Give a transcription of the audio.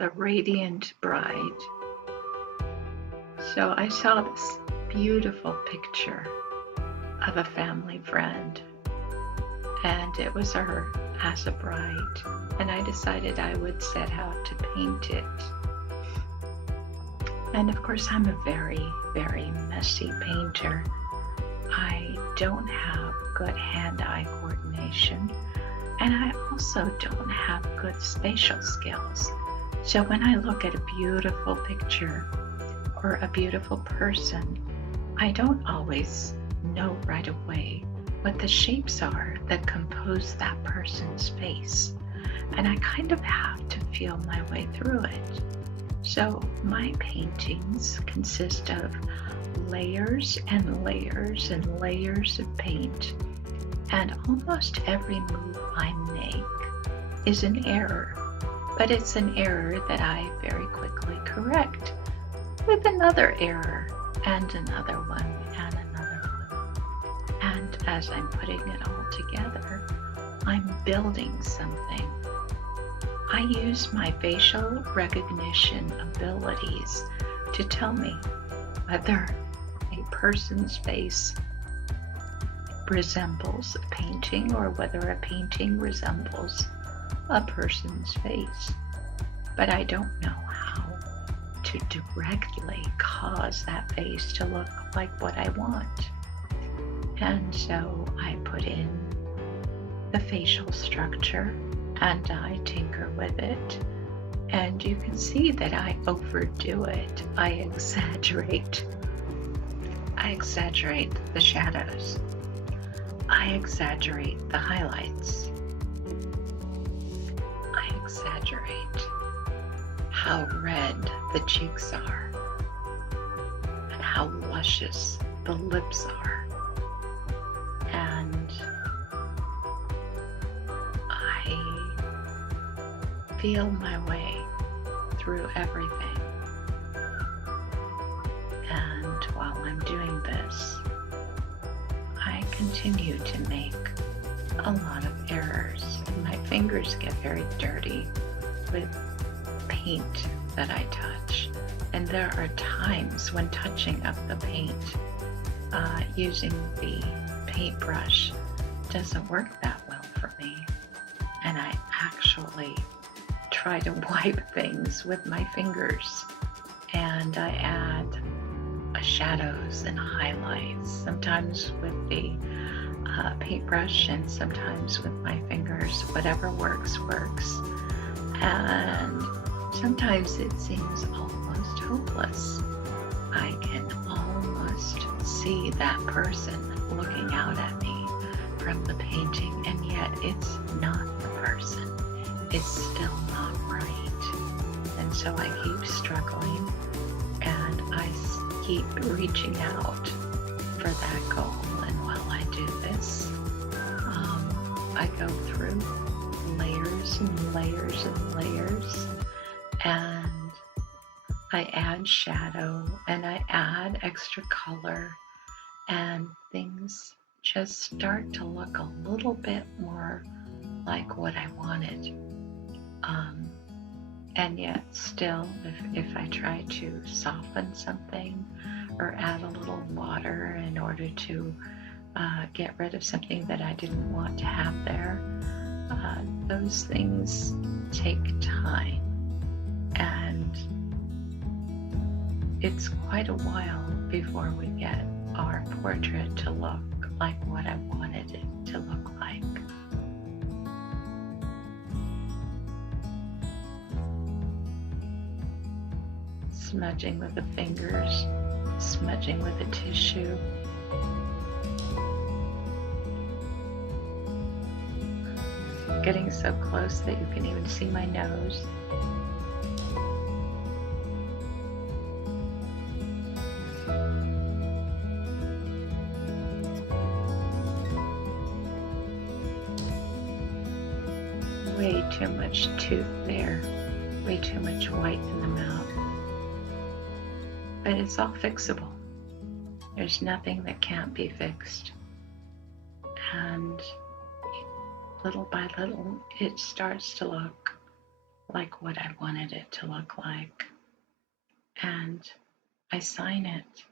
the radiant bride. So I saw this beautiful picture of a family friend, and it was her as a bride. And I decided I would set out to paint it. And of course, I'm a very, very messy painter. I don't have good hand-eye coordination, and I also don't have good spatial skills. So when I look at a beautiful picture or a beautiful person, I don't always know right away what the shapes are that compose that person's face. And I kind of have to feel my way through it. So my paintings consist of layers and layers and layers of paint, and almost every move I make is an error, but it's an error that I very quickly correct with another error and another one and another one. And as I'm putting it all together, I'm building something. I use my facial recognition abilities to tell me whether a person's face resembles a painting or whether a painting resembles a person's face. But I don't know how to directly cause that face to look like what I want. And so I put in the facial structure and I tinker with it. And you can see that I overdo it. I exaggerate the shadows. I exaggerate the highlights. I exaggerate how red the cheeks are and how luscious the lips are. And I feel my way through everything. And while I'm doing this, I continue to make a lot of errors, and my fingers get very dirty with paint that I touch. And there are times when touching up the paint using the paintbrush doesn't work that well for me. And I actually try to wipe things with my fingers, and I add shadows and highlights, sometimes with the paintbrush and sometimes with my fingers. Whatever works. And sometimes it seems almost hopeless. I can almost see that person looking out at me from the painting, and yet it's not the person. It's still not right. And so I keep struggling, and I keep reaching out for that goal. And while I do this, I go through layers and layers and layers, and I add shadow and I add extra color, and things just start to look a little bit more like what I wanted. And yet still, if I try to soften something or add a little water in order to get rid of something that I didn't want to have there, those things take time. And it's quite a while before we get our portrait to look like what I wanted it to look like. Smudging with the fingers, smudging with a tissue. Getting so close that you can even see my nose. Way too much tooth there, way too much white in the mouth. But it's all fixable. There's nothing that can't be fixed. And little by little, it starts to look like what I wanted it to look like. And I sign it